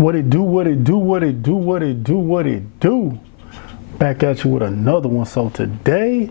What it do, what it do, what it do, what it do, what it do. Back at you with another one. So today,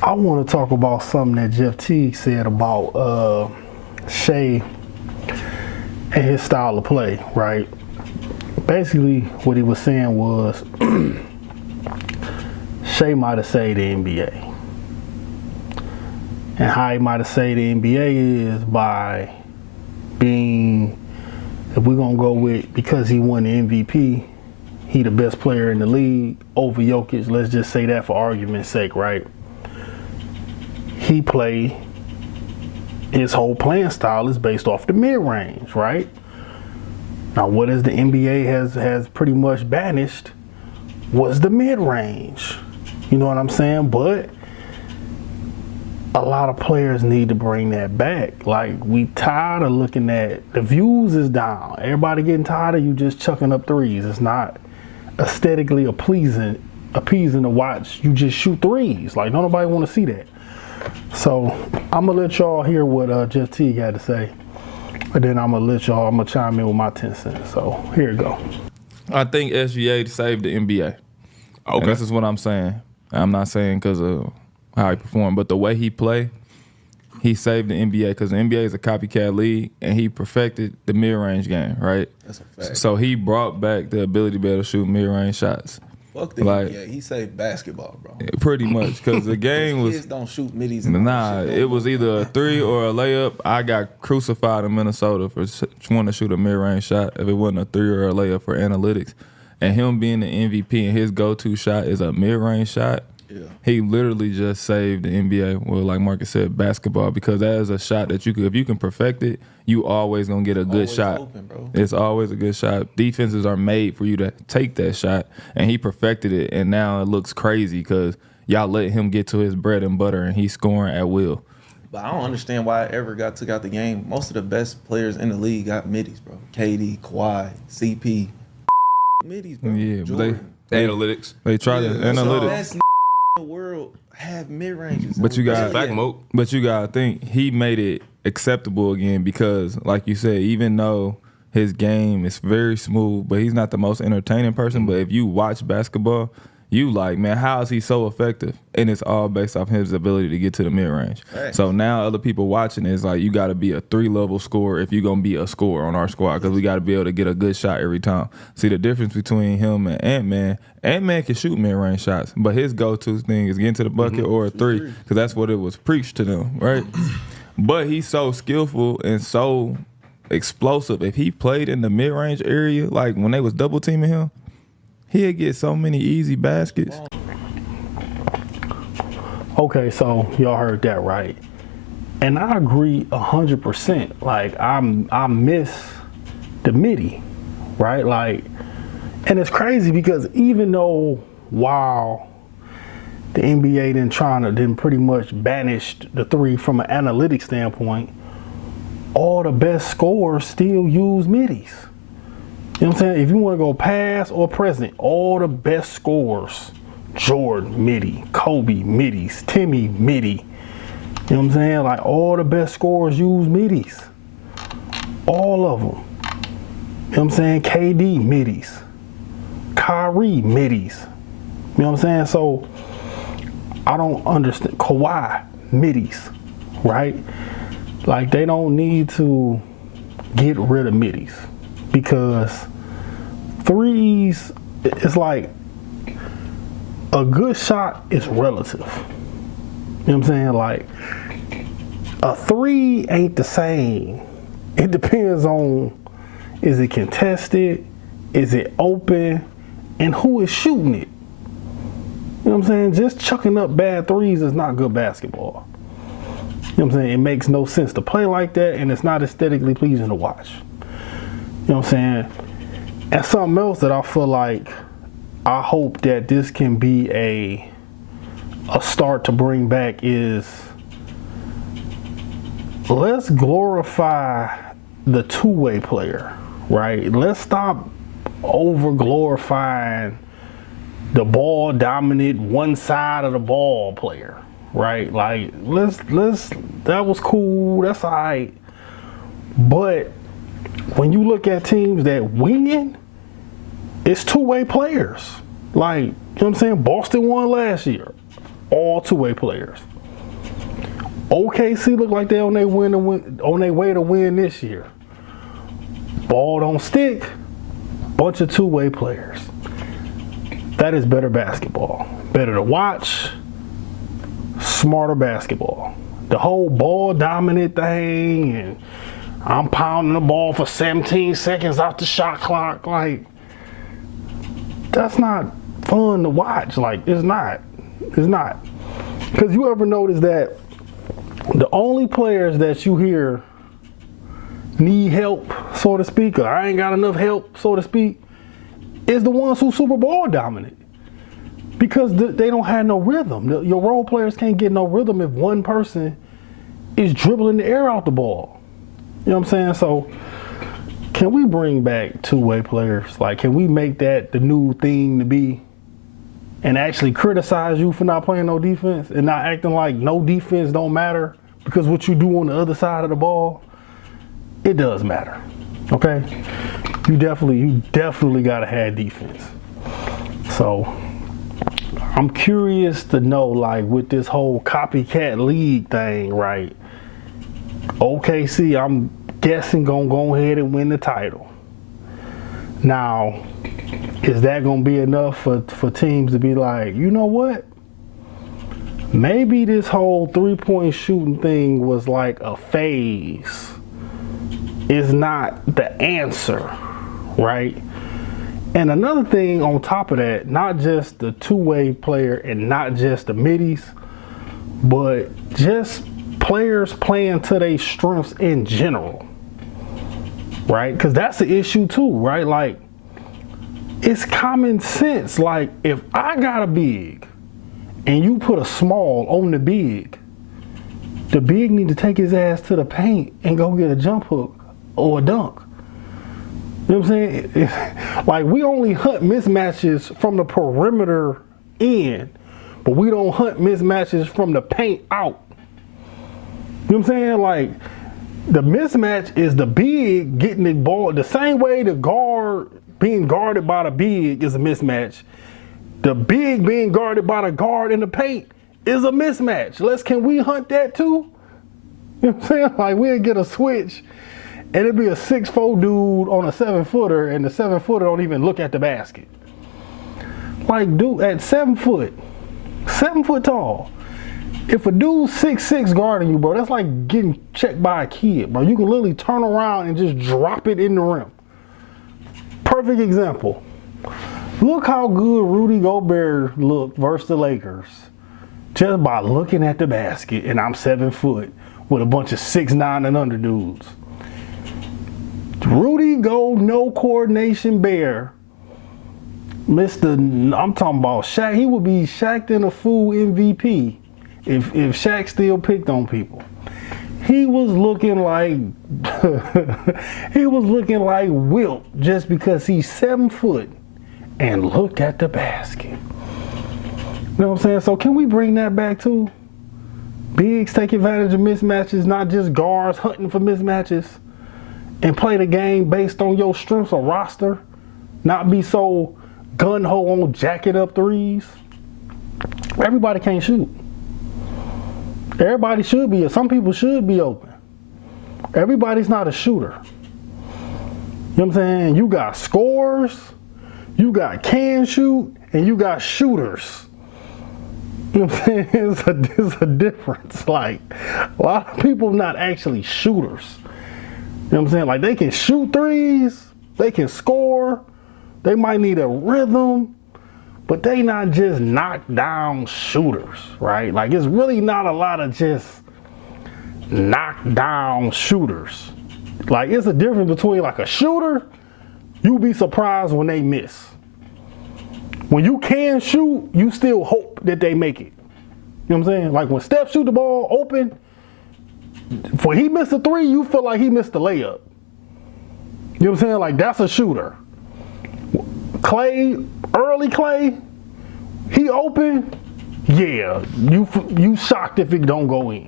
I want to talk about something that Jeff Teague said about Shea and his style of play, right? Basically, what he was saying was Shea might have saved the NBA. And how he might have saved the NBA is by being, if we're going to go with, because he won the MVP, he the best player in the league over Jokic, let's just say that for argument's sake, right? He play, his whole playing style is based off the mid-range, right? Now, what is the NBA has pretty much banished was the mid-range. You know what I'm saying? But a lot of players need to bring that back. Like, we tired of looking at, the views is down. Everybody getting tired of you just chucking up threes. It's not aesthetically appeasing to watch you just shoot threes. Like, nobody want to see that. So I'm gonna let y'all hear what Jeff Teague had to say, and then I'm gonna chime in with my 10 cents. So here you go. I think SGA saved the NBA. Okay, this is what I'm saying. I'm not saying because of how he performed, but the way he play, he saved the NBA, because the NBA is a copycat league, and he perfected the mid-range game, right? That's a fact. So he brought back the ability to be able to shoot mid-range shots. Fuck the NBA. He saved basketball, bro. Pretty much, because the game was. Kids don't shoot middies. Nah, it was either a three or a layup. I got crucified in Minnesota for wanting to shoot a mid-range shot if it wasn't a three or a layup for analytics. And him being the MVP and his go-to shot is a mid-range shot. Yeah. He literally just saved the NBA. Well, like Marcus said, basketball, because that is a shot that you could, if you can perfect it, you always gonna get a good shot. Open, bro. It's always a good shot. Defenses are made for you to take that shot, and he perfected it. And now it looks crazy because y'all let him get to his bread and butter, and he's scoring at will. But I don't understand why it ever got took out the game. Most of the best players in the league got middies, bro. KD, Kawhi, CP, middies, bro. Yeah, but they analytics. They try to analytics. Best the world have mid ranges. But you got But you gotta think he made it acceptable again, because like you said, even though his game is very smooth, but he's not the most entertaining person. But if you watch basketball, you like, man, how is he so effective? And it's all based off his ability to get to the mid range. Right. So now other people watching is like, you got to be a 3-level scorer if you're gonna be a scorer on our squad, because we got to be able to get a good shot every time. See the difference between him and Ant-Man. Ant-Man can shoot mid range shots, but his go-to thing is getting to the bucket or a three, because that's what it was preached to them, right? But he's so skillful and so explosive. If he played in the mid range area, like when they was double teaming him, he'll get so many easy baskets. Okay, so y'all heard that, right? And I agree 100%. Like, I miss the midi, right? Like, and it's crazy because even though while the NBA didn't pretty much banished the three from an analytics standpoint, all the best scorers still use middies. You know what I'm saying? If you want to go past or present, all the best scorers, Jordan, midi, Kobe, middies, Timmy, midi. You know what I'm saying? Like, all the best scorers use middies. All of them. You know what I'm saying? KD, middies. Kyrie, middies. You know what I'm saying? So, I don't understand. Kawhi, middies, right? Like, they don't need to get rid of middies. Because threes, it's like a good shot is relative. You know what I'm saying? Like, a three ain't the same. It depends on, is it contested? Is it open? And who is shooting it? You know what I'm saying? Just chucking up bad threes is not good basketball. You know what I'm saying? It makes no sense to play like that, and it's not aesthetically pleasing to watch. You know what I'm saying? And something else that I feel like, I hope that this can be a start to bring back is, let's glorify the two-way player, right? Let's stop over glorifying the ball dominant one side of the ball player, right? Like, let's that was cool, that's all right. But when you look at teams that win, it's two-way players. Like, you know what I'm saying? Boston won last year. All two-way players. OKC look like they're on their way to win this year. Ball don't stick. Bunch of two-way players. That is better basketball. Better to watch. Smarter basketball. The whole ball dominant thing and I'm pounding the ball for 17 seconds out the shot clock. Like, that's not fun to watch. Like, it's not. It's not. Because you ever notice that the only players that you hear need help, so to speak, or I ain't got enough help, so to speak, is the ones who Super Bowl dominant. Because they don't have no rhythm. Your role players can't get no rhythm if one person is dribbling the air out the ball. You know what I'm saying? So, can we bring back two-way players? Like, can we make that the new thing to be and actually criticize you for not playing no defense and not acting like no defense don't matter because what you do on the other side of the ball, it does matter, okay? You definitely got to have defense. So, I'm curious to know, like, with this whole copycat league thing, right? OKC, I'm guessing, gonna go ahead and win the title. Now, is that gonna be enough for teams to be like, you know what? Maybe this whole three-point shooting thing was like a phase. It's not the answer, right? And another thing on top of that, not just the two-way player and not just the middies, but just players playing to their strengths in general, right? Because that's the issue too, right? Like, it's common sense. Like, if I got a big and you put a small on the big need to take his ass to the paint and go get a jump hook or a dunk. You know what I'm saying? Like, we only hunt mismatches from the perimeter in, but we don't hunt mismatches from the paint out. You know what I'm saying? Like, the mismatch is the big getting the ball. The same way the guard being guarded by the big is a mismatch. The big being guarded by the guard in the paint is a mismatch. Can we hunt that too? You know what I'm saying? Like, we'll get a switch and it'd be a 6'4" dude on a 7-footer and the 7-footer don't even look at the basket. Like, dude, at 7 foot tall, if a dude's 6'6" guarding you, bro, that's like getting checked by a kid, bro. You can literally turn around and just drop it in the rim. Perfect example. Look how good Rudy Gobert looked versus the Lakers just by looking at the basket, and I'm 7 foot with a bunch of 6'9" and under dudes. Rudy go no coordination bear. I'm talking about Shaq. He would be Shaq in a fool MVP if Shaq still picked on people. He was looking like Wilt just because he's 7 foot and look at the basket. You know what I'm saying? So can we bring that back too? Bigs take advantage of mismatches, not just guards hunting for mismatches, and play the game based on your strengths or roster, not be so gun-ho on jacking up threes. Everybody can't shoot. Everybody should be, some people should be open. Everybody's not a shooter. You know what I'm saying? You got scorers, you got can shoot, and you got shooters. You know what I'm saying? It's a difference. Like, a lot of people not actually shooters. You know what I'm saying? Like, they can shoot threes, they can score, they might need a rhythm, but they not just knockdown shooters, right? Like, it's really not a lot of just knockdown shooters. Like, it's a difference between like a shooter, you'll be surprised when they miss. When you can shoot, you still hope that they make it. You know what I'm saying? Like, when Steph shoot the ball open, when he missed a three, you feel like he missed the layup. You know what I'm saying? Like, that's a shooter. Early Clay, he open, yeah, you shocked if it don't go in.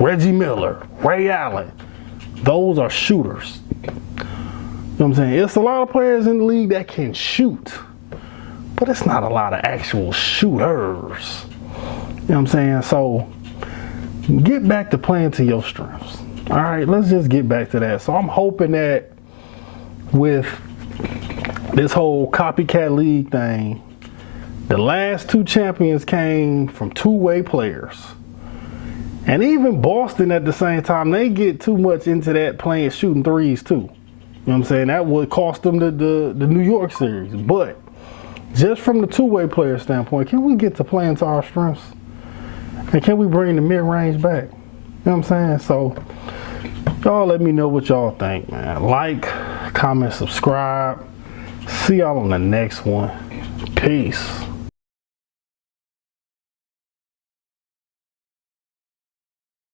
Reggie Miller, Ray Allen, those are shooters. know what I'm saying? It's a lot of players in the league that can shoot, but it's not a lot of actual shooters. You know what I'm saying? So get back to playing to your strengths. All right, let's just get back to that. So I'm hoping that with this whole copycat league thing, the last 2 champions came from two-way players. And even Boston at the same time, they get too much into that playing shooting threes too. You know what I'm saying? That would cost them the New York series. But just from the two-way player standpoint, can we get to playing to our strengths? And can we bring the mid-range back? You know what I'm saying? So y'all let me know what y'all think, man. Like, comment, subscribe. See y'all on the next one. Peace.